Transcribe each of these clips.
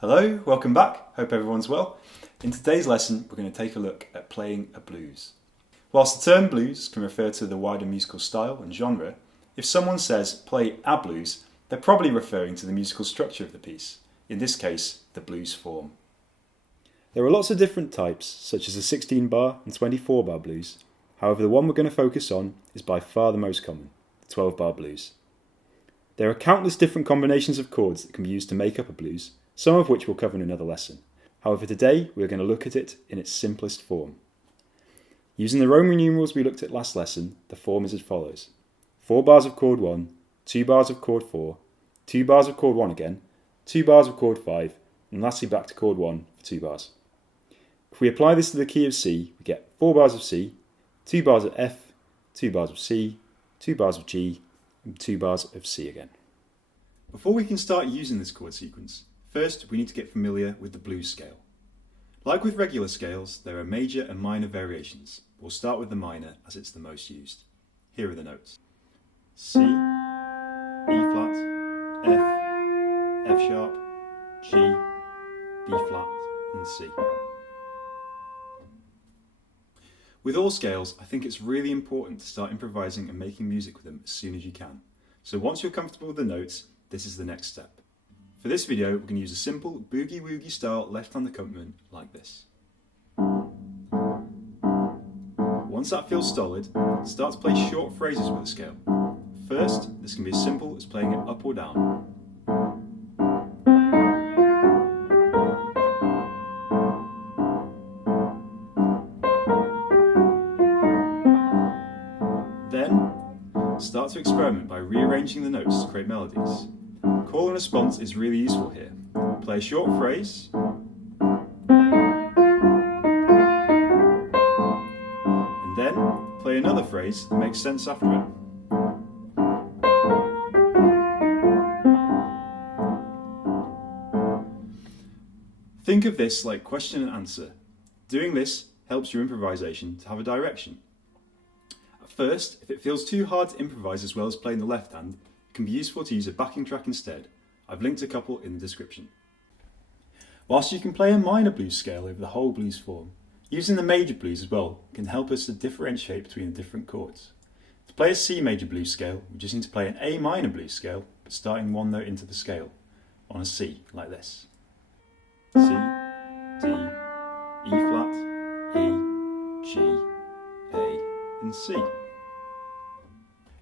Hello, welcome back. Hope everyone's well. In today's lesson, we're going to take a look at playing a blues. Whilst the term blues can refer to the wider musical style and genre, if someone says play a blues, they're probably referring to the musical structure of the piece, in this case, the blues form. There are lots of different types, such as the 16-bar and 24-bar blues. However, the one we're going to focus on is by far the most common, the 12-bar blues. There are countless different combinations of chords that can be used to make up a blues, some of which we'll cover in another lesson. However, today we're going to look at it in its simplest form. Using the Roman numerals we looked at last lesson, the form is as follows. 4 bars of chord 1, 2 bars of chord 4, 2 bars of chord 1 again, 2 bars of chord 5, and lastly back to chord 1 for 2 bars. If we apply this to the key of C, we get 4 bars of C, 2 bars of F, 2 bars of C, 2 bars of G, and 2 bars of C again. Before we can start using this chord sequence, first we need to get familiar with the blues scale. Like with regular scales, there are major and minor variations. We'll start with the minor as it's the most used. Here are the notes. C, E flat, F, F sharp, G, B flat and C. With all scales, I think it's really important to start improvising and making music with them as soon as you can. So once you're comfortable with the notes, this is the next step. For this video, we're going to use a simple boogie-woogie style left-hand accompaniment like this. Once that feels solid, start to play short phrases with the scale. First, this can be as simple as playing it up or down. Then, start to experiment by rearranging the notes to create melodies. Call and response is really useful here. Play a short phrase, and then play another phrase that makes sense after it. Think of this like question and answer. Doing this helps your improvisation to have a direction. At first, if it feels too hard to improvise as well as playing the left hand, it can be useful to use a backing track instead. I've linked a couple in the description. Whilst you can play a minor blues scale over the whole blues form, using the major blues as well can help us to differentiate between the different chords. To play a C major blues scale, we just need to play an A minor blues scale, but starting one note into the scale, on a C, like this. C, D, E flat, E, G, A, and C.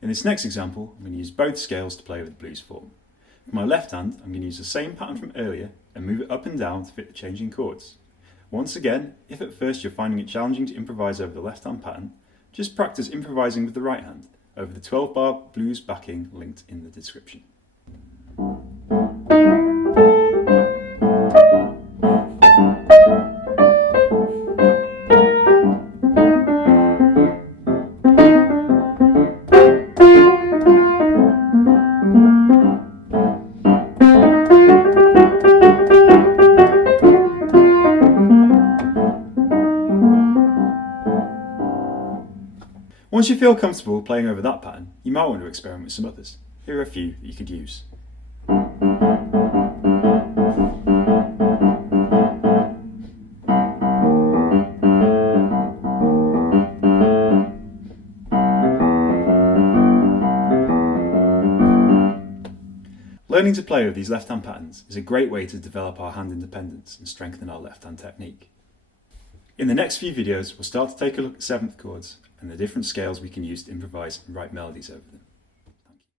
In this next example, I'm going to use both scales to play with the blues form. For my left hand, I'm going to use the same pattern from earlier and move it up and down to fit the changing chords. Once again, if at first you're finding it challenging to improvise over the left hand pattern, just practice improvising with the right hand over the 12-bar blues backing linked in the description. Once you feel comfortable playing over that pattern, you might want to experiment with some others. Here are a few that you could use. Learning to play with these left-hand patterns is a great way to develop our hand independence and strengthen our left-hand technique. In the next few videos, we'll start to take a look at 7th chords and the different scales we can use to improvise and write melodies over them.